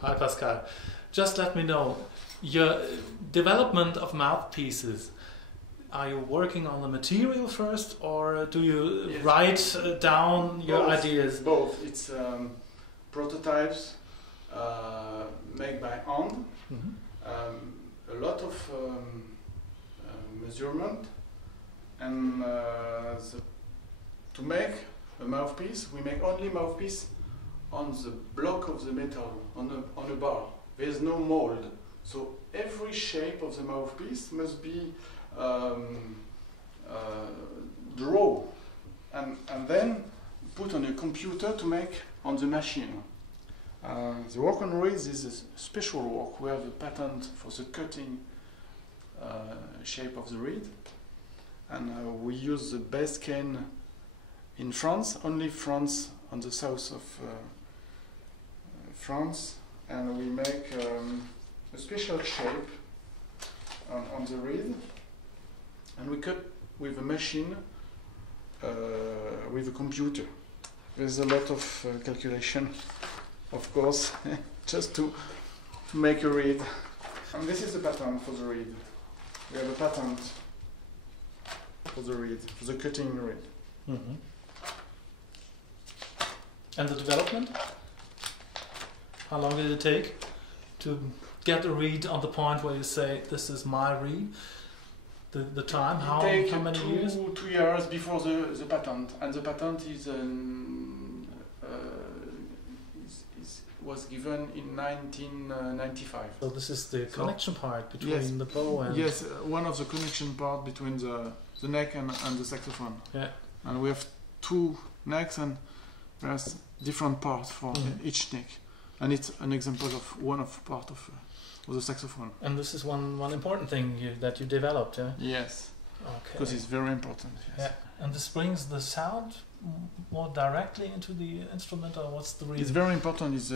Hi Pascal. Just let me know, your development of mouthpieces, are you working on the material first, or do you write down your ideas? Both. It's prototypes made by hand, a lot of measurement, and to make a mouthpiece, we make only mouthpiece on the block of the metal, on a bar. There is no mold, so every shape of the mouthpiece must be draw and then put on a computer to make on the machine. The work on reeds is a special work. We have a patent for the cutting shape of the reed, and we use the best cane in France, only France, on the south of France, and we make a special shape on the reed, and we cut with a machine, with a computer. There's a lot of calculation, of course, just to make a reed. And this is the pattern for the reed. We have a patent for the reed, for the cutting reed. Mm-hmm. And the development? How long did it take to get a reed on the point where you say, this is my reed? The time, how many years? 2 years before the patent, and the patent was given in 1995. So this is the connection part between the bow and... Yes, one of the connection part between the neck and the saxophone. Yeah. And we have 2 necks, and there's different parts for each neck. And it's an example of one of part of the saxophone. And this is one important thing that you developed, yeah? Yes. Okay. Because it's very important. Yes. Yeah. And this brings the sound more directly into the instrument, or what's the reason? It's very important. Is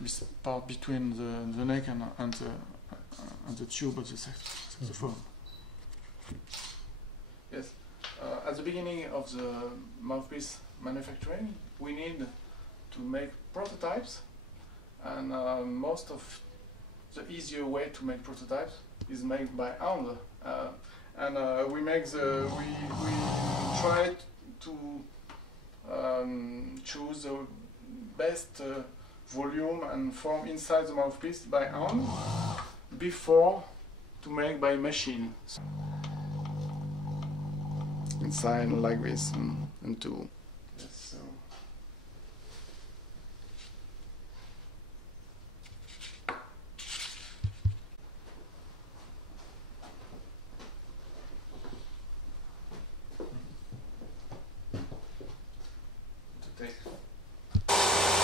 this part between the neck and the tube of the saxophone. Yes. At the beginning of the mouthpiece manufacturing, we need to make prototypes, and most of the easier way to make prototypes is made by hand, and we try to choose the best volume and form inside the mouthpiece by hand before to make by machine. Inside like this and two. Yes, so.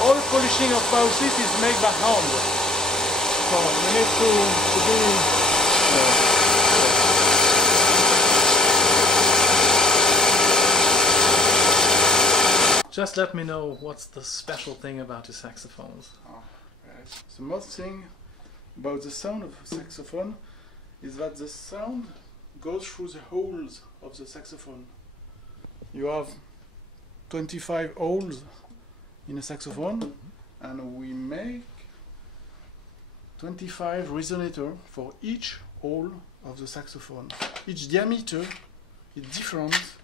All polishing of mouthpiece is made by hand. So we need to do. Just let me know what's the special thing about the saxophones. Oh, right. The most thing about the sound of a saxophone is that the sound goes through the holes of the saxophone. You have 25 holes in a saxophone, and we make 25 resonators for each hole of the saxophone. Each diameter is different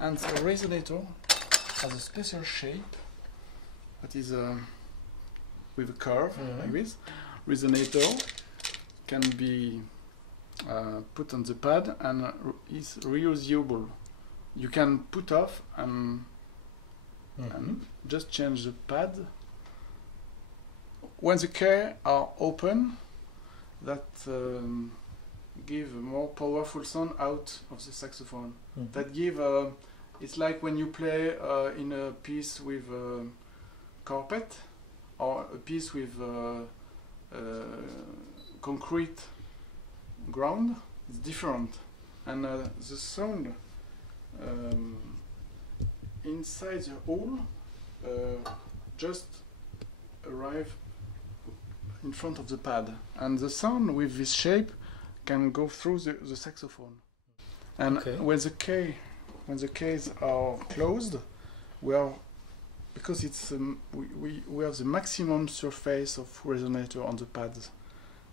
and the resonator has a special shape that is with a curve like this. Resonator can be put on the pad and is reusable. You can put off and just change the pad. When the keys are open, that give a more powerful sound out of the saxophone. That give it's like when you play in a piece with carpet or a piece with concrete ground. It's different, and the sound inside the hole just arrive in front of the pad, and the sound with this shape can go through the saxophone. And when the keys are closed, we have a because it's we have the maximum surface of resonator on the pads,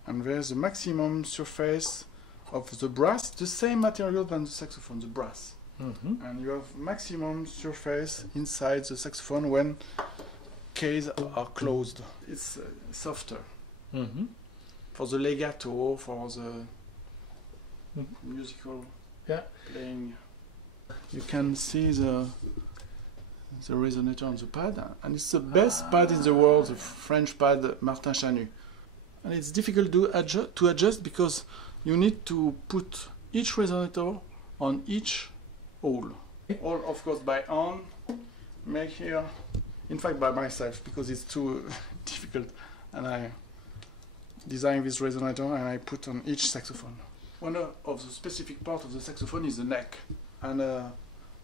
and there's the maximum surface of the brass, the same material than the saxophone, the brass. And you have maximum surface inside the saxophone when cases are closed. It's softer. For the legato, for the musical playing. You can see the resonator on the pad, and it's the best pad in the world, the French pad Martin Chanu. And it's difficult to adjust because you need to put each resonator on each hole. All, of course, by hand, make here, in fact by myself, because it's too difficult. And I design this resonator and I put on each saxophone. One of the specific part of the saxophone is the neck. And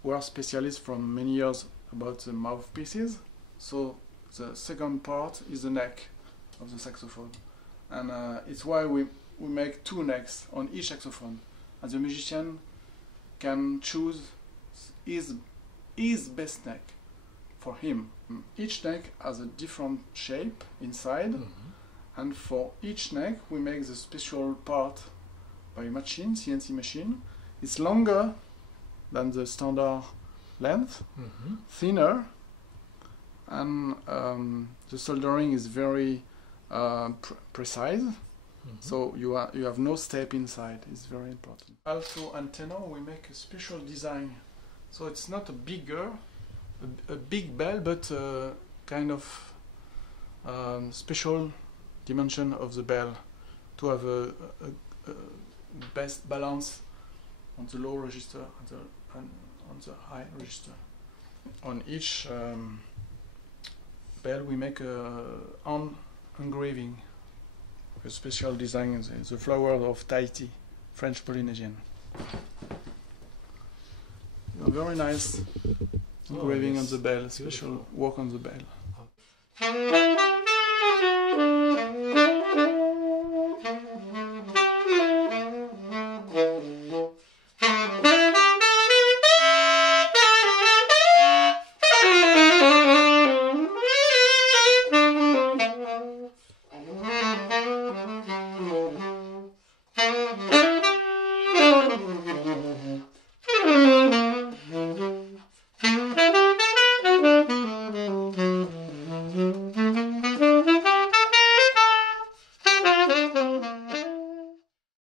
we are specialists from many years about the mouthpieces. So the second part is the neck of the saxophone. And it's why we make two necks on each saxophone. And the musician can choose his best neck for him. Each neck has a different shape inside. And for each neck we make the special part by machine, CNC machine. It's longer than the standard length, thinner, and the soldering is very precise. So you have no step inside. It's very important. Also antenna, we make a special design. So it's not a big bell, but kind of special dimension of the bell to have a best balance on the low register and on the high register. On each bell we make a hand engraving, a special design, the flower of Tahiti, French Polynesian. A very nice engraving on the bell, special work on the bell.